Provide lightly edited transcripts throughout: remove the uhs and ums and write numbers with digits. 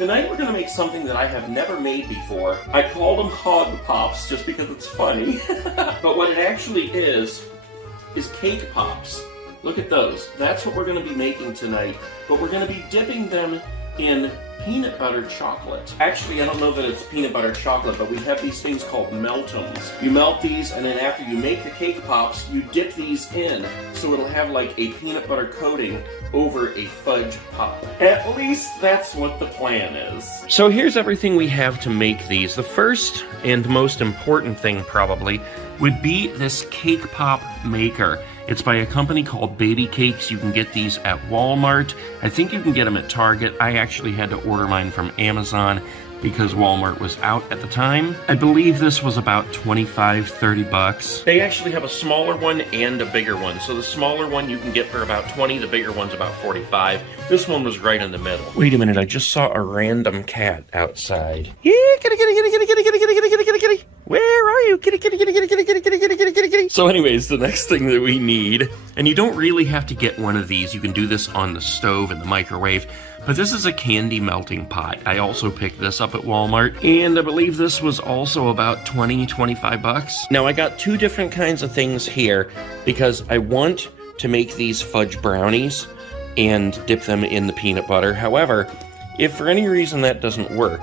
Tonight we're going to make something that I have never made before. I called them hog pops just because it's funny. But what it actually is cake pops. Look at those. That's what we're going to be making tonight. But we're going to be dipping them in peanut butter chocolate. Actually, I don't know that it's peanut butter chocolate, but we have these things called meltums. You melt these, and then after you make the cake pops, you dip these in, so it'll have like a peanut butter coating over a fudge pop. At least that's what the plan is. So here's everything we have to make these. The first and most important thing probably would be this cake pop maker. It's by a company called Baby Cakes. You can get these at Walmart. I think you can get them at Target. I actually had to order mine from Amazon because Walmart was out at the time. I believe this was about $25-30. They actually have a smaller one and a bigger one. So the smaller one you can get for about 20, the bigger one's about 45. This one was right in the middle. Wait a minute, I just saw a random cat outside. Yeah, kitty, kitty, kitty, kitty, kitty, kitty, kitty, kitty, kitty, kitty. Where are you? Kitty, kitty, kitty, kitty, kitty, kitty, kitty, kitty, kitty, kitty, kitty. So anyways, the next thing that we need, and you don't really have to get one of these. You can do this on the stove and the microwave. But this is a candy melting pot. I also picked this up at Walmart, and I believe this was also about 20-25 bucks. Now I got two different kinds of things here because I want to make these fudge brownies and dip them in the peanut butter. However, if for any reason that doesn't work,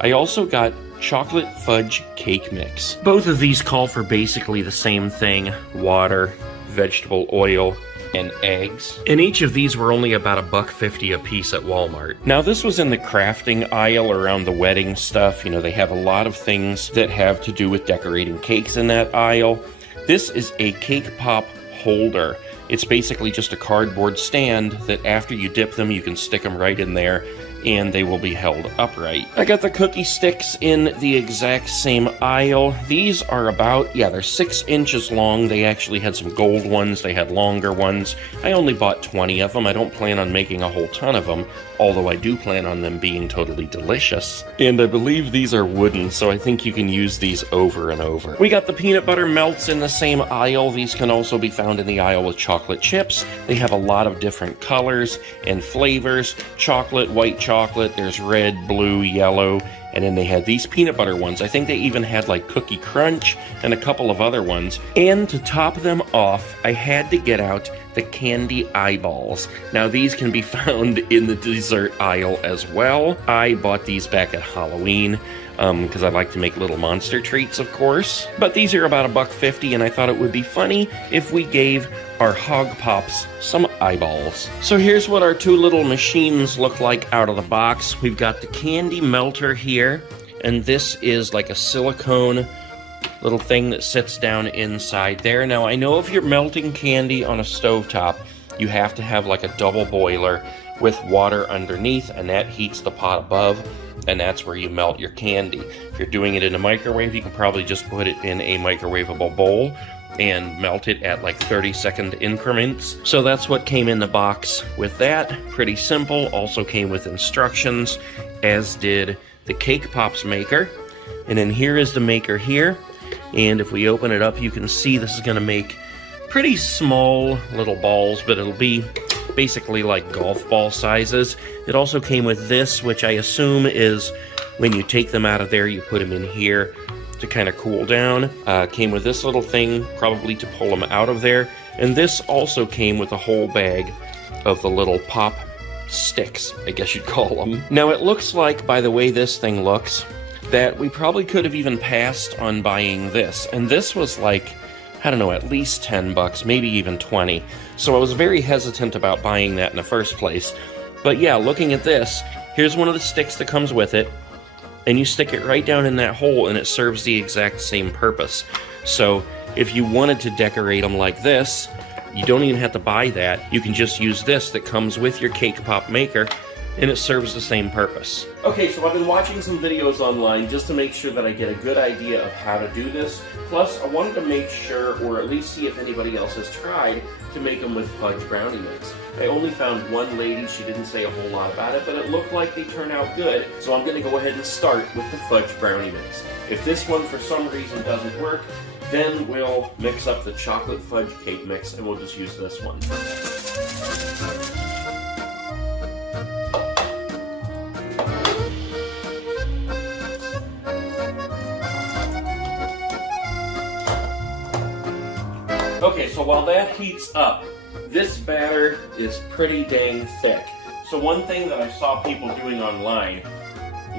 I also got chocolate fudge cake mix. Both of these call for basically the same thing: water, vegetable oil, and eggs. And each of these were only about $1.50 a piece at Walmart. Now this was in the crafting aisle around the wedding stuff. You know, they have a lot of things that have to do with decorating cakes in that aisle. This is a cake pop holder. It's basically just a cardboard stand that after you dip them, you can stick them right in there and they will be held upright. I got the cookie sticks in the exact same aisle. These are about, they're 6 inches long. They actually had some gold ones. They had longer ones. I only bought 20 of them. I don't plan on making a whole ton of them, although I do plan on them being totally delicious. And I believe these are wooden, so I think you can use these over and over. We got the peanut butter melts in the same aisle. These can also be found in the aisle with chocolate chips. They have a lot of different colors and flavors. Chocolate, white chocolate, there's red, blue, yellow, and then they had these peanut butter ones. I think they even had like Cookie Crunch and a couple of other ones. And to top them off, I had to get out the candy eyeballs. Now these can be found in the dessert aisle as well. I bought these back at Halloween because I like to make little monster treats, of course. But these are about $1.50, and I thought it would be funny if we gave our hog pops some eyeballs. So here's what our two little machines look like out of the box. We've got the candy melter here, and this is like a silicone little thing that sits down inside there. Now I know if you're melting candy on a stovetop, you have to have like a double boiler with water underneath, and that heats the pot above, and that's where you melt your candy. If you're doing it in a microwave, you can probably just put it in a microwavable bowl and melt it at like 30-second increments. So that's what came in the box with that. Pretty simple. Also came with instructions, as did the cake pops maker. And then here is the maker here. And if we open it up, you can see this is going to make pretty small little balls, but it'll be basically like golf ball sizes. It also came with this, which I assume is when you take them out of there, you put them in here to kind of cool down. Came with this little thing, probably to pull them out of there. And this also came with a whole bag of the little pop sticks, I guess you'd call them. Now it looks like, by the way this thing looks, that we probably could have even passed on buying this. And this was like, I don't know, at least 10 bucks, maybe even 20. So I was very hesitant about buying that in the first place. But yeah, looking at this, here's one of the sticks that comes with it, and you stick it right down in that hole and it serves the exact same purpose. So if you wanted to decorate them like this, you don't even have to buy that. You can just use this that comes with your cake pop maker, and it serves the same purpose. Okay, so I've been watching some videos online just to make sure that I get a good idea of how to do this. Plus, I wanted to make sure, or at least see if anybody else has tried, to make them with fudge brownie mix. I only found one lady. She didn't say a whole lot about it, but it looked like they turned out good. So I'm going to go ahead and start with the fudge brownie mix. If this one for some reason doesn't work, then we'll mix up the chocolate fudge cake mix and we'll just use this one. Okay, so while that heats up, this batter is pretty dang thick. So one thing that I saw people doing online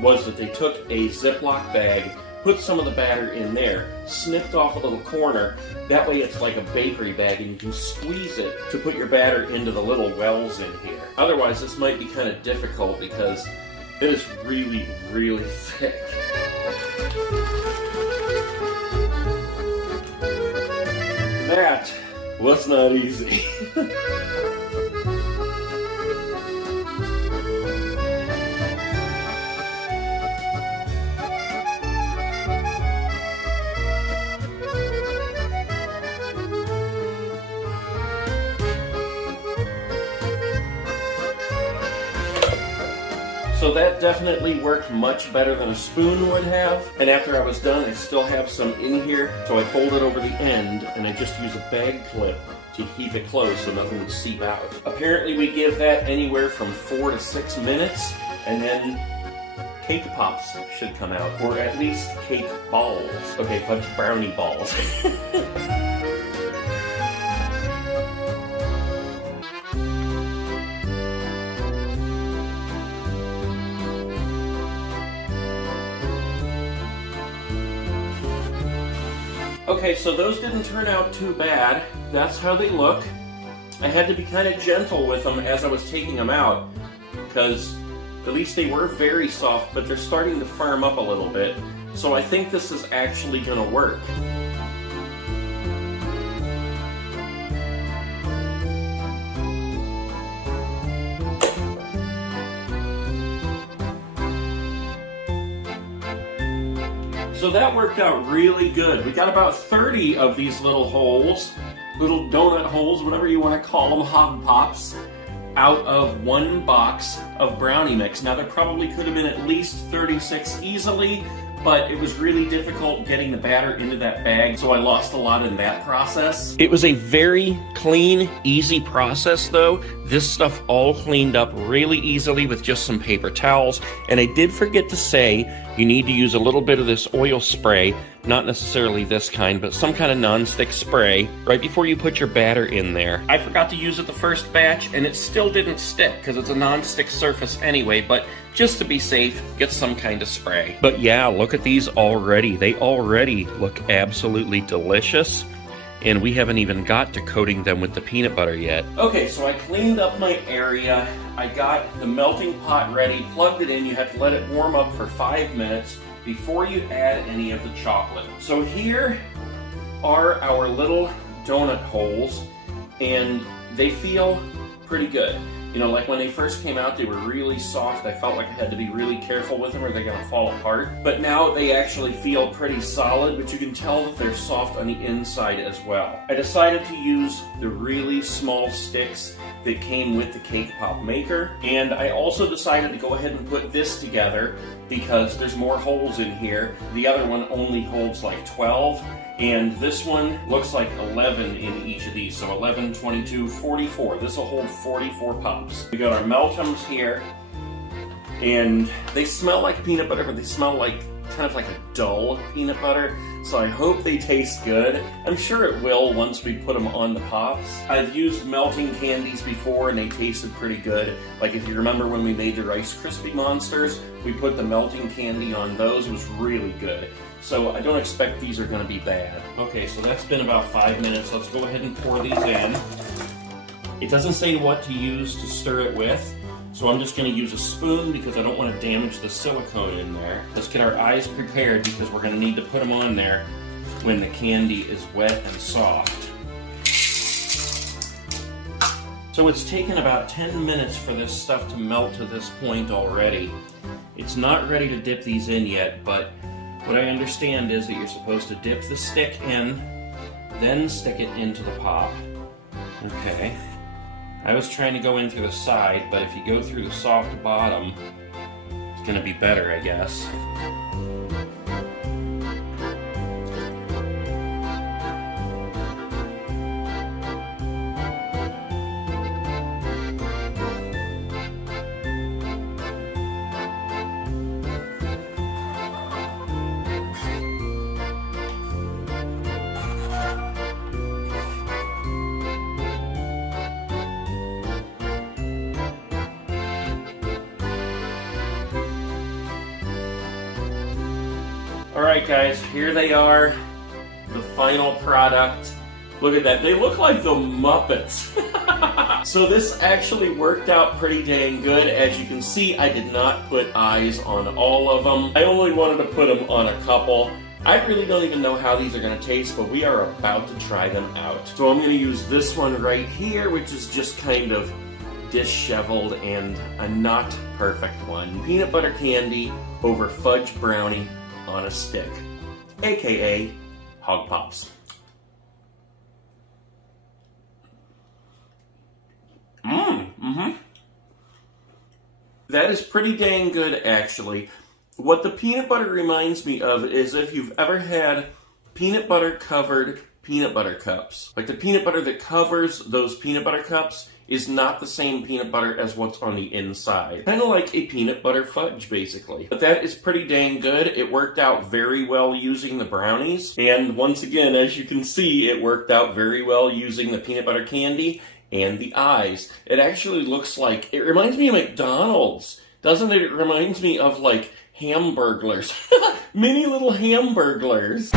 was that they took a Ziploc bag, put some of the batter in there, snipped off a little corner. That way it's like a bakery bag and you can squeeze it to put your batter into the little wells in here. Otherwise this might be kind of difficult because it is really, really thick. That was not easy. So that definitely worked much better than a spoon would have. And after I was done, I still have some in here. So I fold it over the end and I just use a bag clip to keep it closed so nothing would seep out. Apparently we give that anywhere from 4 to 6 minutes and then cake pops should come out, or at least cake balls. Okay, fudge brownie balls. Okay, so those didn't turn out too bad. That's how they look. I had to be kind of gentle with them as I was taking them out, because at least they were very soft, but they're starting to firm up a little bit. So I think this is actually going to work. So that worked out really good. We got about 30 of these little holes, little donut holes, whatever you want to call them, hot pops, out of one box of brownie mix. Now there probably could have been at least 36 easily, but it was really difficult getting the batter into that bag, so I lost a lot in that process. It was a very clean, easy process though. This stuff all cleaned up really easily with just some paper towels. And I did forget to say, you need to use a little bit of this oil spray, not necessarily this kind, but some kind of non-stick spray, right before you put your batter in there. I forgot to use it the first batch, and it still didn't stick, because it's a non-stick surface anyway, but just to be safe, get some kind of spray. But yeah, look at these already. They already look absolutely delicious. And we haven't even got to coating them with the peanut butter yet. Okay, so I cleaned up my area. I got the melting pot ready, plugged it in. You have to let it warm up for 5 minutes before you add any of the chocolate. So here are our little donut holes, and they feel pretty good. You know, like when they first came out, they were really soft. I felt like I had to be really careful with them or they're gonna fall apart. But now they actually feel pretty solid, but you can tell that they're soft on the inside as well. I decided to use the really small sticks that came with the cake pop maker. And I also decided to go ahead and put this together because there's more holes in here. The other one only holds like 12. And this one looks like 11 in each of these. So 11, 22, 44. This will hold 44 pops. We got our Meltums here. And they smell like peanut butter, but they smell like kind of like a dull peanut butter. So I hope they taste good. I'm sure it will once we put them on the pops. I've used melting candies before and they tasted pretty good. Like if you remember when we made the Rice Krispie Monsters, we put the melting candy on those. It was really good. So I don't expect these are going to be bad. Okay, so that's been about 5 minutes. Let's go ahead and pour these in. It doesn't say what to use to stir it with, so I'm just going to use a spoon because I don't want to damage the silicone in there. Let's get our eyes prepared because we're going to need to put them on there when the candy is wet and soft. So it's taken about 10 minutes for this stuff to melt to this point already. It's not ready to dip these in yet, but what I understand is that you're supposed to dip the stick in, then stick it into the pop. Okay. I was trying to go in through the side, but if you go through the soft bottom, it's going to be better, I guess. Alright guys, here they are, the final product. Look at that, they look like the Muppets. So this actually worked out pretty dang good. As you can see, I did not put eyes on all of them. I only wanted to put them on a couple. I really don't even know how these are going to taste, but we are about to try them out. So I'm going to use this one right here, which is just kind of disheveled and a not perfect one. Peanut butter candy over fudge brownie on a stick, aka Hog Pops. That is pretty dang good, actually. What the peanut butter reminds me of is if you've ever had peanut butter covered peanut butter cups. Like the peanut butter that covers those peanut butter cups is not the same peanut butter as what's on the inside. Kind of like a peanut butter fudge, basically. But that is pretty dang good. It worked out very well using the brownies. And once again, as you can see, it worked out very well using the peanut butter candy and the eyes. It actually looks like, it reminds me of McDonald's. Doesn't it? It reminds me of like Hamburglers. Mini little Hamburglers.